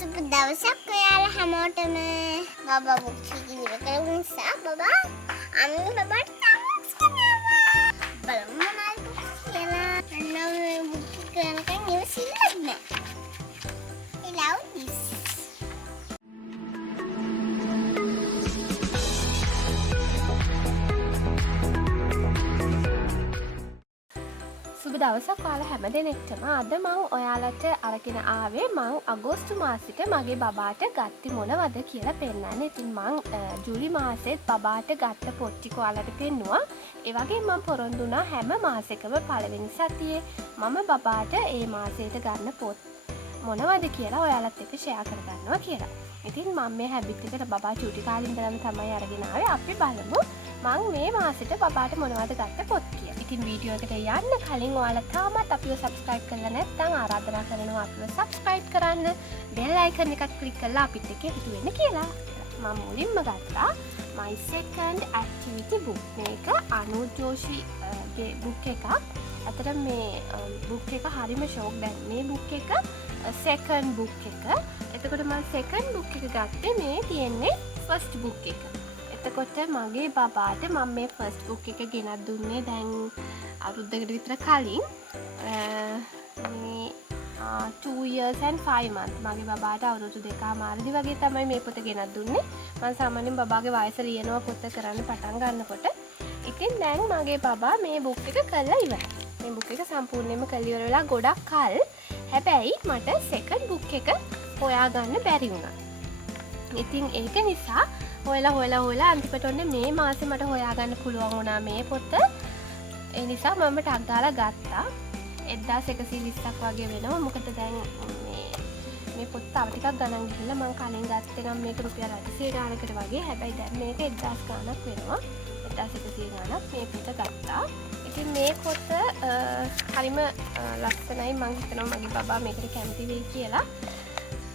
සුබ දවසක් ඔයාලා හැමෝටම බබා බුක් ඉවර කරපු නිසා බබා අම්මි බබාට තෑන්ක්ස් කරනවා. බලමු මොනවද කියලා. නම් මේ බුක් කරනකන් ඉවසිල්ලක් නෑ. I love this. සුබ දවසක් ඔයාලා හැමදෙනෙක්ටම. අද මම ඔයාලට අරගෙන ආවේ මම අගෝස්තු මාසෙට මගේ බබාට ගත්තේ මොනවද කියලා පෙන්නන්න. ඉතින් මම ජූලි මාසෙත් බබාට ගත්ත පොත් ටික ඔයාලට පෙන්නුවා. ඒ වගේම මම පොරොන්දු වුණා හැම මාසෙකම පළවෙනි සතියේ මම බබාට ඒ මාසෙට ගන්න පොත් මොනවද කියලා ඔයාලත් එක්ක ෂෙයා කරගන්නවා කියලා. ඉතින් මම මේ හැබිට් එකට බබා චූටි කාලේ ඉඳලම තමයි අරගෙන ආවේ. අපි බලමු මම මේ මාසෙට බබාට මොනවද ගත්ත පොත් කියලා. ඉතින් වීඩියෝ එකට යන්න කලින් ඔයාලා තාමත් අපිව subscribe කරලා නැත්නම් ආරාධනා කරනවා අපිව subscribe කරන්න. bell icon එකත් click කරලා අපිත් එක්ක එකතු වෙන්න කියලා. මම මුලින්ම ගත්තා my second activity book. මේක අනුජ් ජෝෂිගේ book එකක්. අතට මේ book එක හරිම ෂෝක්. දැන් මේ book එක second book එක. එතකොට මම second book එක ගත්තේ මේ තියෙන්නේ first book එක. එතකොට මගේ බබාට මම මේ ෆස්ට් බුක් එක ගෙනත් දුන්නේ දැන් අවුරුද්දකට විතර කලින්. මේ 2 years and 5 months මගේ බබාට අවුරුදු 2.5 වගේ තමයි මේ පොත ගෙනත් දුන්නේ. මම සාමාන්‍යයෙන් බබාගේ වයස ලියනවා පොත කරන්න පටන් ගන්නකොට. ඉතින් දැන් මගේ බබා මේ බුක් එක කරලා ඉවරයි. මේ බුක් එක සම්පූර්ණයෙන්ම කරලා ඉවර වෙලා ගොඩක් කල්. හැබැයි මට සෙකන්ඩ් බුක් එක හොයාගන්න බැරි වුණා. ඉතින් ඒක නිසා හොයලා අන්තිමට ඔන්න මේ මාසේ මට හොයාගන්න පුළුවන් වුණා මේ පොත. ඒ නිසා මම ටක් දාලා ගත්තා. 1120ක් වගේ වෙනවා. මොකද දැන් මේ පොත් තව ටිකක් ගණන් ගිහිල්ලා මම කලින් ගත්තේ නම් මේක රුපියල් 800 ගානකට වගේ. හැබැයි දැන් මේක 1000 ගානක් වෙනවා. 1100 ගානක් මේ පොත ගත්තා. ඉතින් මේ පොත හරිම ලස්සනයි. මම හිතනවා මගේ බබා මේකට කැමති වෙයි කියලා.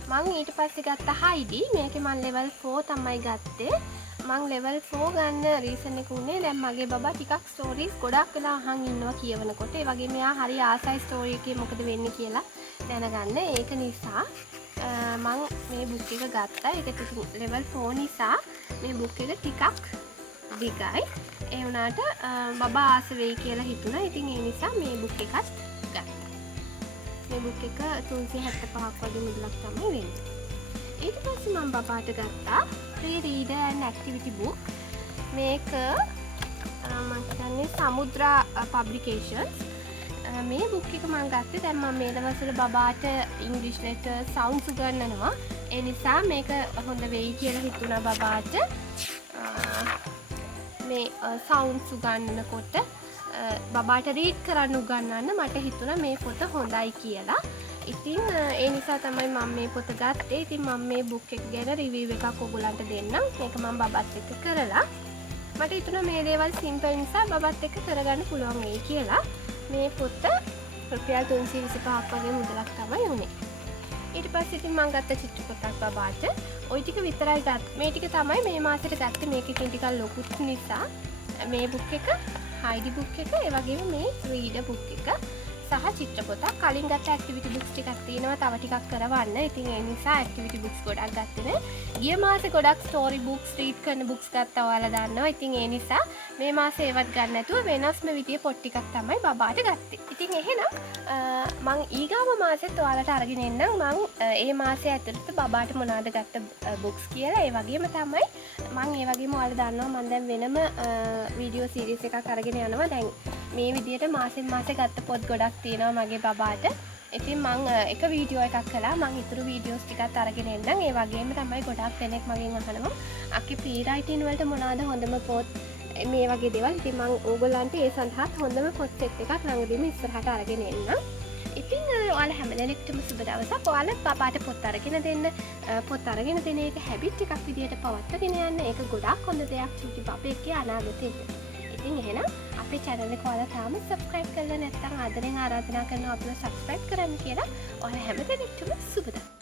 මං ඊට පස්සේ ගත්ත හයිඩි. මේකේ මං level 4 තමයි ගත්තේ. මං level 4 ගන්න රීසන් එක උනේ දැන් මගේ බබා ටිකක් ස්ටෝරීස් ගොඩක් වෙලා අහන් ඉන්නවා කියවනකොට. ඒ වගේම එයා හරි ආසයි ස්ටෝරි එකේ මොකද වෙන්නේ කියලා දැනගන්න. ඒක නිසා මං මේ බුක් එක ගත්තා. ඒක ඉතින් level 4 නිසා මේ බුක් එක ටිකක් දිගයි. ඒ වුණාට බබා ආස වෙයි කියලා හිතුණා. ඉතින් ඒ නිසා මේ බුක් එකත් ගත්තා. මේ බුක් එක 375ක් වගේ මුදලක් තමයි වෙන්නේ. ඊට පස්සේ මම බබාට ගත්තා free reader and activity book. මේක මම හිතන්නේ සමුද්‍රා publications. මේ බුක් එක මම ගත්තේ දැන් මම මේ දවස්වල බබාට English letter sounds උගන්වනවා. ඒ නිසා මේක හොඳ වෙයි කියලා හිතුණා බබාට. මේ sounds උගන්වනකොට බබාට රීඩ් කරන්න උගන්වන්න මට හිතුණා මේ පොත හොඳයි කියලා. ඉතින් ඒ නිසා තමයි මම මේ පොත ගත්තේ. ඉතින් මම මේ බුක් එක ගැන රිවිව් එකක් ඔයගලන්ට දෙන්නම්. මේක මම බබාත් එක්ක කරලා මට හිතුණා මේ දේවල් සිම්පල් නිසා බබාත් එක්ක කරගන්න පුළුවන් වෙයි කියලා. මේ පොත රුපියල් 325ක් වගේ මුදලක් තමයි උනේ. ඊට පස්සේ ඉතින් මම ගත්ත චිත්‍රපටයක් බබාට. ওই ටික විතරයි ගත්තේ. මේ ටික තමයි මේ මාසෙට ගත්තේ. මේක ඉතින් ටිකක් ලොකුත් නිසා මේ බුක් එක හයිඩි බුක් එක, ඒ වගේම මේ රීඩර් බුක් එක සහ චිත්‍රපොතක්. කලින් ගත්ත ඇක්ටිවිටි බුක්ස් ටිකක් තියෙනවා තව ටිකක් කරවන්න. ඉතින් ඒ නිසා ඇක්ටිවිටි බුක්ස් ගොඩක් ගත්තේ නෑ. ගිය මාසේ ගොඩක් ස්ටෝරි බුක්ස්, රීඩ් කරන බුක්ස් ගත්තා ඔයාලා දන්නවා. ඉතින් ඒ නිසා මේ මාසේ ඒවත් ගන්න නැතුව වෙනස්ම විදිහේ පොත් ටිකක් තමයි බබාට ගත්තේ. ඉතින් එහෙනම් මං ඊගාව මාසෙත් ඔයාලට අරගෙන එන්නම් මං ඒ මාසේ ඇතුළත බබාට මොනවද ගත්ත බුක්ස් කියලා. ඒ වගේම තමයි මං ඒ වගේම ඔයාලා දන්නවා මං දැන් වෙනම වීඩියෝ සීරීස් එකක් අරගෙන යනවා. දැන් මේ විදිහට මාසෙන් මාසේ ගත්ත පොත් ගොඩක් තියෙනවා මගේ බබාට. ඉතින් මං එක වීඩියෝ එකක් කළා. මං ඉතුරු වීඩියෝස් ටිකත් අරගෙන එන්නම්. ඒ වගේම තමයි ගොඩක් දෙනෙක් මගෙන් අහනවා අක්කි ප්‍රී රයිටින් වලට මොනවද හොඳම පොත් මේ වගේ දේවල්. ඉතින් මං ඕගොල්ලන්ට ඒ සඳහා හොඳම පොත් සෙට් එකක් ළඟදීම ඉස්සරහට අරගෙන එන්නම්. ඉතින් ඔයාලා හැමදෙනෙක්ටම සුබ දවසක්. ඔයාලා බබාට පොත් අරගෙන දෙන්න. පොත් අරගෙන දෙන එක හැබිට් එකක් විදිහට පවත්වාගෙන යන්න. ඒක ගොඩක් හොඳ දෙයක් චූටි බබෙක්ගේ අනාගතේට. ඉතින් එහෙනම් අපේ channel එක ඔයාලා තාම subscribe කරලා නැත්නම් ආදරෙන් ආරාධනා කරනවා අපිව subscribe කරන්න කියලා. ඔයාලා හැමදෙනෙක්ටම සුබ දවසක්.